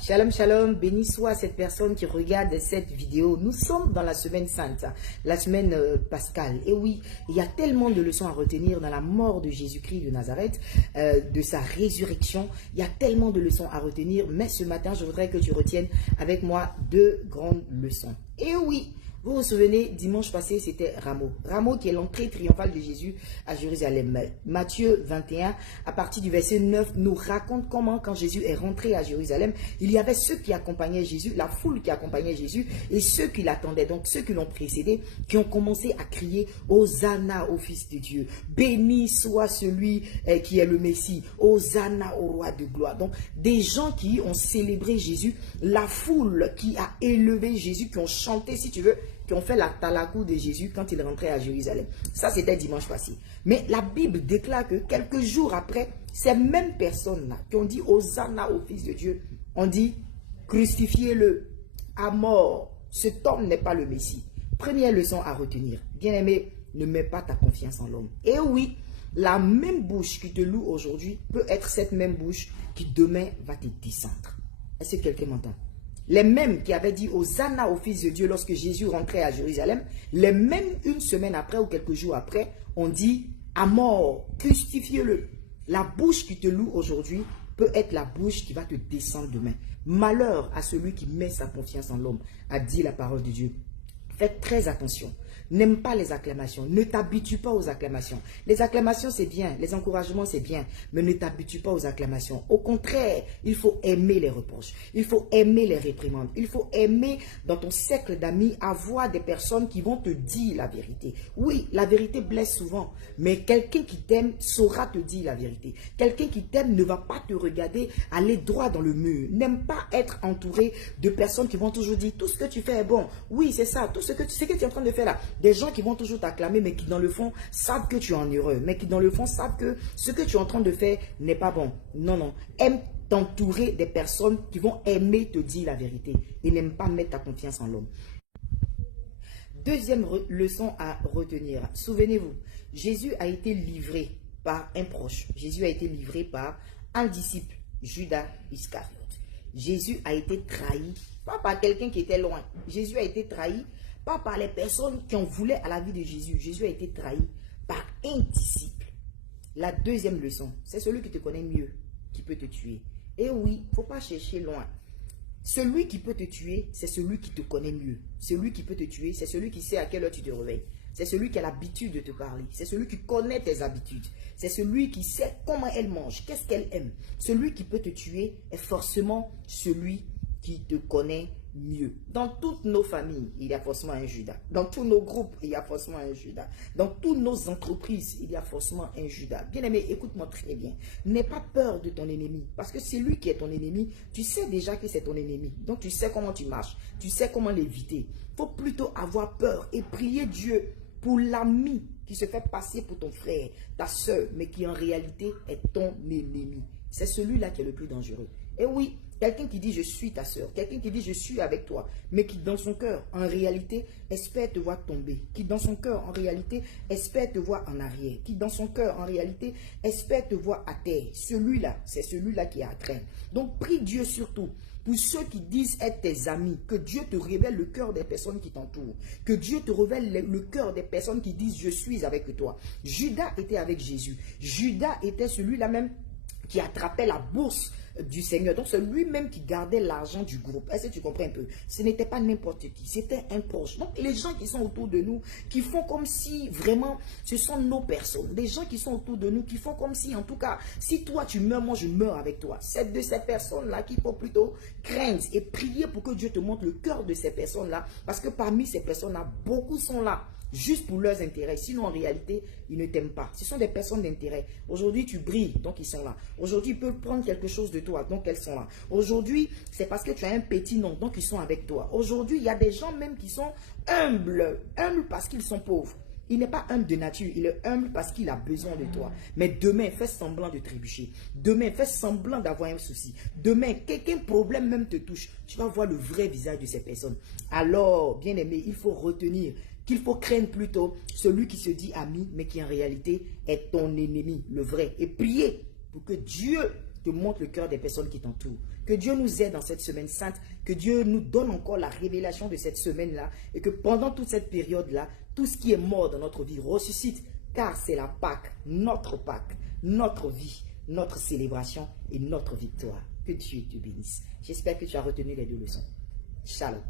Shalom, shalom, béni soit cette personne qui regarde cette vidéo. Nous sommes dans la semaine sainte, la semaine pascale. Et oui, il y a tellement de leçons à retenir dans la mort de Jésus-Christ de Nazareth, de sa résurrection. Il y a tellement de leçons à retenir, mais ce matin, je voudrais que tu retiennes avec moi deux grandes leçons. Et oui, vous vous souvenez, dimanche passé, c'était Rameau. Rameau qui est l'entrée triomphale de Jésus à Jérusalem. Matthieu 21, à partir du verset 9, nous raconte comment, quand Jésus est rentré à Jérusalem, il y avait ceux qui accompagnaient Jésus, la foule qui accompagnait Jésus, et ceux qui l'attendaient, donc ceux qui l'ont précédé, qui ont commencé à crier « Hosanna au Fils de Dieu ». Béni soit celui qui est le Messie. Hosanna au Roi de gloire. Donc, des gens qui ont célébré Jésus, la foule qui a élevé Jésus, qui ont chanté, si tu veux, qui ont fait la talakou de Jésus quand il rentrait à Jérusalem. Ça, c'était dimanche passé. Mais la Bible déclare que quelques jours après, ces mêmes personnes-là qui ont dit « Hosanna au Fils de Dieu », ont dit « Crucifiez-le à mort. Cet homme n'est pas le Messie ». Première leçon à retenir. Bien-aimé, ne mets pas ta confiance en l'homme. Et oui, la même bouche qui te loue aujourd'hui peut être cette même bouche qui demain va te descendre. Est-ce que quelqu'un m'entend? Les mêmes qui avaient dit Hosanna au Fils de Dieu lorsque Jésus rentrait à Jérusalem, les mêmes une semaine après ou quelques jours après, ont dit à mort, crucifiez-le. La bouche qui te loue aujourd'hui peut être la bouche qui va te descendre demain. Malheur à celui qui met sa confiance en l'homme, a dit la parole de Dieu. Faites très attention. N'aime pas les acclamations. Ne t'habitue pas aux acclamations. Les acclamations, c'est bien. Les encouragements, c'est bien. Mais ne t'habitue pas aux acclamations. Au contraire, il faut aimer les reproches. Il faut aimer les réprimandes. Il faut aimer, dans ton cercle d'amis, avoir des personnes qui vont te dire la vérité. Oui, la vérité blesse souvent. Mais quelqu'un qui t'aime saura te dire la vérité. Quelqu'un qui t'aime ne va pas te regarder aller droit dans le mur. N'aime pas être entouré de personnes qui vont toujours dire tout ce que tu fais est bon. Oui, c'est ça. Tout ce que tu es en train de faire là. Des gens qui vont toujours t'acclamer, mais qui dans le fond savent que tu es en erreur, mais qui dans le fond savent que ce que tu es en train de faire n'est pas bon. Non, non. Aime t'entourer des personnes qui vont aimer te dire la vérité et n'aime pas mettre ta confiance en l'homme. Deuxième leçon à retenir. Souvenez-vous, Jésus a été livré par un proche. Jésus a été livré par un disciple, Judas Iscariote. Jésus a été trahi, pas par quelqu'un qui était loin. Jésus a été trahi pas par les personnes qui en voulaient à la vie de Jésus. Jésus a été trahi par un disciple. La deuxième leçon, c'est celui qui te connaît mieux qui peut te tuer. Et oui, il ne faut pas chercher loin. Celui qui peut te tuer, c'est celui qui te connaît mieux. Celui qui peut te tuer, c'est celui qui sait à quelle heure tu te réveilles. C'est celui qui a l'habitude de te parler. C'est celui qui connaît tes habitudes. C'est celui qui sait comment elle mange, qu'est-ce qu'elle aime. Celui qui peut te tuer est forcément celui qui te connaît mieux. Dans toutes nos familles, il y a forcément un Judas. Dans tous nos groupes, il y a forcément un Judas. Dans toutes nos entreprises, il y a forcément un Judas. Bien-aimé, écoute-moi très bien. N'aie pas peur de ton ennemi. Parce que c'est lui qui est ton ennemi. Tu sais déjà que c'est ton ennemi. Donc tu sais comment tu marches. Tu sais comment l'éviter. Il faut plutôt avoir peur et prier Dieu pour l'ami qui se fait passer pour ton frère, ta soeur, mais qui en réalité est ton ennemi. C'est celui-là qui est le plus dangereux. Et oui, quelqu'un qui dit je suis ta soeur, quelqu'un qui dit je suis avec toi, mais qui dans son cœur, en réalité, espère te voir tomber, qui dans son cœur, en réalité, espère te voir en arrière, qui dans son cœur, en réalité, espère te voir à terre. Celui-là, c'est celui-là qui est à craindre. Donc, prie Dieu surtout. Pour ceux qui disent être tes amis, que Dieu te révèle le cœur des personnes qui t'entourent. Que Dieu te révèle le cœur des personnes qui disent je suis avec toi. Judas était avec Jésus. Judas était celui-là même qui attrapait la bourse du Seigneur. Donc c'est lui-même qui gardait l'argent du groupe. Est-ce que tu comprends un peu? Ce n'était pas n'importe qui, c'était un proche. Donc les gens qui sont autour de nous, qui font comme si vraiment ce sont nos personnes. Des gens qui sont autour de nous, qui font comme si en tout cas, si toi tu meurs, moi je meurs avec toi. C'est de ces personnes-là qu'il faut plutôt craindre et prier pour que Dieu te montre le cœur de ces personnes-là. Parce que parmi ces personnes-là, beaucoup sont là juste pour leurs intérêts. Sinon, en réalité, ils ne t'aiment pas. Ce sont des personnes d'intérêt. Aujourd'hui, tu brilles, donc ils sont là. Aujourd'hui, ils peuvent prendre quelque chose de toi, donc elles sont là. Aujourd'hui, c'est parce que tu as un petit nom, donc ils sont avec toi. Aujourd'hui, il y a des gens même qui sont humbles. Humbles parce qu'ils sont pauvres. Il n'est pas humble de nature, il est humble parce qu'il a besoin de toi. Mais demain, fais semblant de trébucher. Demain, fais semblant d'avoir un souci. Demain, quelqu'un problème même te touche. Tu vas voir le vrai visage de ces personnes. Alors, bien aimé, il faut retenir qu'il faut craindre plutôt celui qui se dit ami, mais qui en réalité est ton ennemi, le vrai. Et prier pour que Dieu te montre le cœur des personnes qui t'entourent. Que Dieu nous aide dans cette semaine sainte, que Dieu nous donne encore la révélation de cette semaine-là et que pendant toute cette période-là, tout ce qui est mort dans notre vie ressuscite, car c'est la Pâque, notre vie, notre célébration et notre victoire. Que Dieu te bénisse. J'espère que tu as retenu les 2 leçons. Shalom.